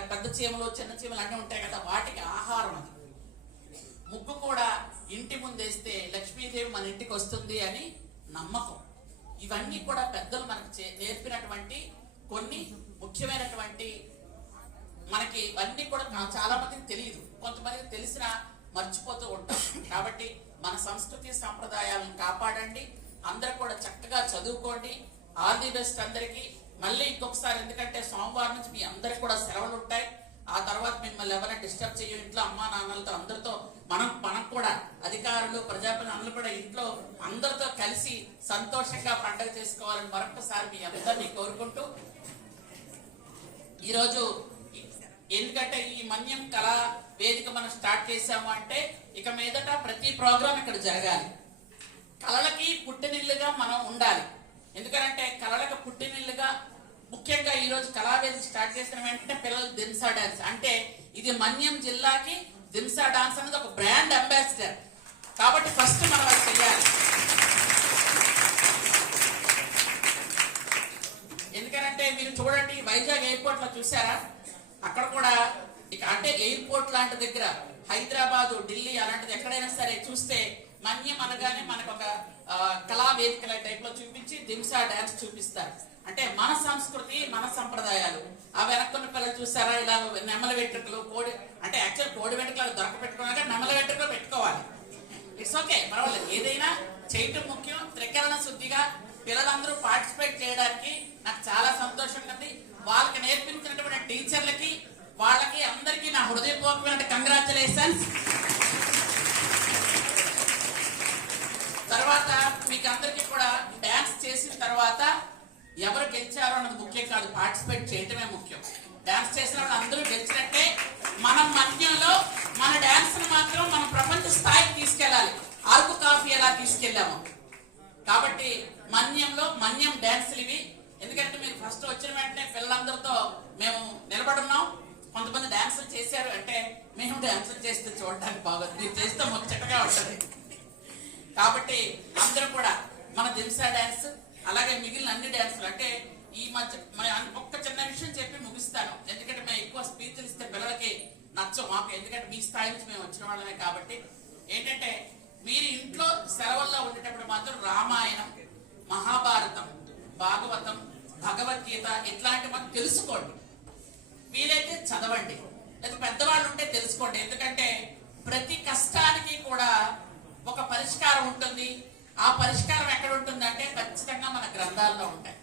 పెద్ద చీమలు చిన్న చీమలు అన్నీ ఉంటాయి కదా వాటికి ఆహారం అది. ముగ్గు కూడా ఇంటి ముందేస్తే లక్ష్మీదేవి మన ఇంటికి వస్తుంది అని నమ్మకం. ఇవన్నీ కూడా పెద్దలు మనకు నేర్పినటువంటి కొన్ని ముఖ్యమైనటువంటి మనకి ఇవన్నీ కూడా చాలా మందికి తెలియదు. కొంతమందికి తెలిసినా మర్చిపోతూ ఉంటాం. కాబట్టి మన సంస్కృతి సాంప్రదాయాలను కాపాడండి. అందరు కూడా చక్కగా చదువుకోండి. ఆల్ ది బెస్ట్ అందరికీ. మళ్ళీ ఇంకొకసారి ఎందుకంటే సోమవారం నుంచి మీ అందరికి కూడా సెలవులు ఉంటాయి. ఆ తర్వాత మిమ్మల్ని ఎవరైనా డిస్టర్బ్ చేయ ఇంట్లో అమ్మా నాన్నలతో అందరితో మనం మనం కూడా అధికారులు ప్రజాప్రతినిధులు కూడా ఇంట్లో అందరితో కలిసి సంతోషంగా పండుగ చేసుకోవాలని మరొకసారి మీ అందరినీ కోరుకుంటూ ఈరోజు ఎందుకంటే ఈ మన్యం కళా వేదిక మనం స్టార్ట్ చేసాము అంటే ఇక మీదట ప్రతి ప్రోగ్రాం ఇక్కడ జరగాలి. కళలకి పుట్టినిల్లుగా మనం ఉండాలి. ఎందుకంటే కళలకు పుట్టినిల్లుగా ముఖ్యంగా ఈ రోజు స్టార్ట్ చేసిన వెంటనే పిల్లలు దింసా డాన్స్. అంటే ఇది మన్యం జిల్లాకి దింసా డాన్స్ అనేది ఒక బ్రాండ్ అంబాసిడర్. కాబట్టి ఫస్ట్ మనం అది చెయ్యాలి. ఎందుకంటే మీరు చూడండి వైజాగ్ ఎయిర్పోర్ట్లో చూసారా? అక్కడ కూడా ఇక అంటే ఎయిర్పోర్ట్ లాంటి దగ్గర హైదరాబాదు ఢిల్లీ అలాంటిది ఎక్కడైనా సరే చూస్తే మన్యం అనగానే మనకు ఒక కళా వేదికల టైప్లో చూపించి దింసా డాన్స్ చూపిస్తారు. అంటే మన సంస్కృతి మన సంప్రదాయాలు. ఆ వెనక్కున్న పిల్లలు చూసారా? ఇలా నెమల వెంట్రుకలు కోడి అంటే యాక్చువల్ కోడి వెంట్రుకలు దొరక పెట్టుకున్నాక నెమల వెంట్రుకలు పెట్టుకోవాలి. ఇట్స్ ఓకే పర్వాలేదు. ఏదైనా చేయటం ముఖ్యం. త్రికరణ శుద్ధిగా పిల్లలందరూ పార్టిసిపేట్ చేయడానికి నాకు చాలా సంతోషంగా ఉంది. వాళ్ళకి నేర్పించినటువంటి టీచర్లకి వాళ్ళకి అందరికీ నా హృదయపూర్వకమైన కంగ్రాచులేషన్స్ తర్వాత మీకు అందరికీ కూడా డాన్స్ చేసిన తర్వాత ఎవరు గెలిచారో అన్నది ముఖ్యం కాదు. పార్టిసిపేట్ చేయటమే ముఖ్యం. డాన్స్ చేసిన వాళ్ళు అందరూ గెలిచినట్టే మనం మన్యంలో మన డాన్స్ మాత్రం మనం ప్రపంచ స్థాయికి తీసుకెళ్ళాలి. అరకు కాఫీ ఎలా తీసుకెళ్ళాము. కాబట్టి మన్యంలో మన్యం డాన్సులు ఇవి. ఎందుకంటే మీరు ఫస్ట్ వచ్చిన వెంటనే పిల్లలందరితో మేము నిలబడున్నాం. కొంతమంది డాన్సులు చేశారు అంటే మేము డాన్సులు చేస్తే చూడడానికి బాగుంది. మీరు చేస్తే ముచ్చటగా ఉంటుంది. కాబట్టి అందరూ కూడా మన దింసా డాన్స్ అలాగే మిగిలిన అన్ని డాన్సులు అంటే ఈ మధ్య ఒక్క చిన్న విషయం చెప్పి ముగిస్తాను. ఎందుకంటే మేము ఎక్కువ స్పీచ్లు ఇస్తే పిల్లలకి నచ్చం మాకు. ఎందుకంటే మీ స్థాయి నుంచి మేము వచ్చిన వాళ్ళమే కాబట్టి. ఏంటంటే మీరు ఇంట్లో సెలవుల్లో ఉండేటప్పుడు మాత్రం రామాయణం మహాభారతం భాగవతం భగవద్గీత ఇట్లాంటి మనం తెలుసుకోండి. వీలైతే చదవండి. లేదా పెద్దవాళ్ళు ఉంటే తెలుసుకోండి. ఎందుకంటే ప్రతి కష్టానికి కూడా ఒక పరిష్కారం ఉంటుంది. ఆ పరిష్కారం ఎక్కడ ఉంటుంది అంటే ఖచ్చితంగా మన గ్రంథాల్లో ఉంటాయి.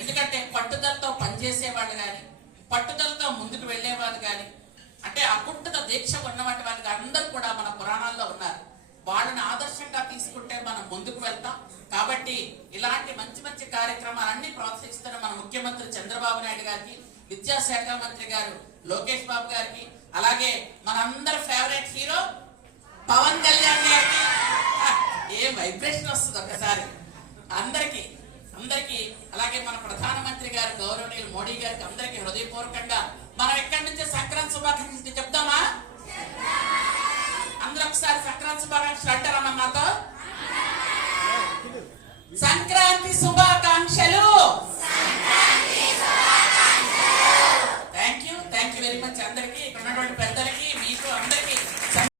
ఎందుకంటే పట్టుదలతో పనిచేసే వాళ్ళు కానీ పట్టుదలతో ముందుకు వెళ్ళేవాళ్ళు కానీ అంటే అకుంఠత దీక్ష ఉన్నటువంటి వాళ్ళు అందరూ కూడా మన పురాణాల్లో ఉన్నారు. వాళ్ళని ఆదర్శంగా తీసుకుంటే మనం ముందుకు వెళ్తాం. కాబట్టి ఇలాంటి మంచి మంచి కార్యక్రమాలన్నీ ప్రోత్సహిస్తున్న మన ముఖ్యమంత్రి చంద్రబాబు నాయుడు గారికి విద్యాశాఖ మంత్రి గారు లోకేష్ బాబు గారికి అలాగే మనందరి ఫేవరెట్ హీరో పవన్ కళ్యాణ్ గారికి ఏ వైబ్రేషన్ వస్తుంది ఒకసారి అందరికి అందరికి అలాగే మన ప్రధానమంత్రి గారు గౌరవనీయులు మోడీ గారికి అందరికి హృదయపూర్వకంగా మనం ఎక్కడి నుంచి సంక్రాంతి శుభాకాంక్షలు చెప్తామా అందరూ ఒకసారి సంక్రాంతి శుభాకాంక్షలు అంటారమ్మా మాతో? సంక్రాంతి శుభాకాంక్షలు!